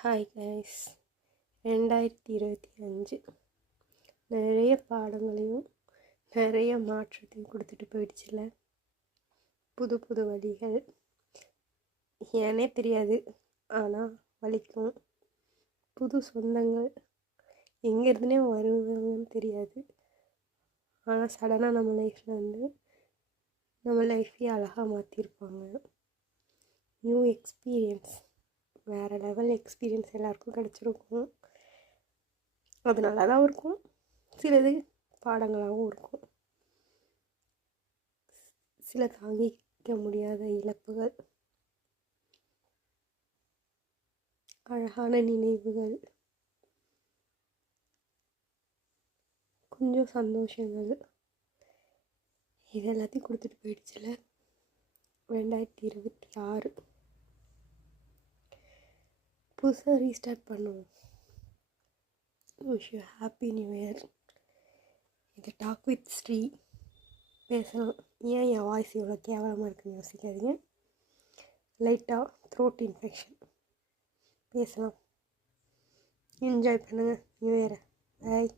Hi guys, 2025 நிறைய பாடங்களையும் நிறைய மாற்றத்தையும் கொடுத்துட்டு போயிடுச்சுல. புது புது வழிகள் ஏனே தெரியாது, ஆனால் வலிக்கும். புது சொந்தங்கள் எங்கேருந்துனே வருவாங்கன்னு தெரியாது, ஆனால் சடனாக நம்ம லைஃப்பில் நம்ம லைஃப்பையே அழகாக மாற்றிருப்பாங்க. நியூ எக்ஸ்பீரியன்ஸ், வேறு லெவல் எக்ஸ்பீரியன்ஸ் எல்லாருக்கும் கிடச்சிருக்கும். அது நல்லா தான் இருக்கும், சிலது பாடங்களாகவும் இருக்கும். சில தாங்கிக்க முடியாத இழப்புகள், அழகான நினைவுகள், கொஞ்சம் சந்தோஷங்கள், இது எல்லாத்தையும் கொடுத்துட்டு போயிடுச்சுல 2026. புதுசாக ரீஸ்டார்ட் பண்ணுவோம். Wish you happy new year. இது டாக் வித் ஸ்ரீ. பேசலாம். ஏன் என் வாய்ஸ் இவ்வளோ கேவலமாக இருக்குன்னு யோசிக்காதீங்க. லைட்டாக த்ரோட் இன்ஃபெக்ஷன். பேசலாம். என்ஜாய் பண்ணுங்கள் நியூ இயரை. பாய்.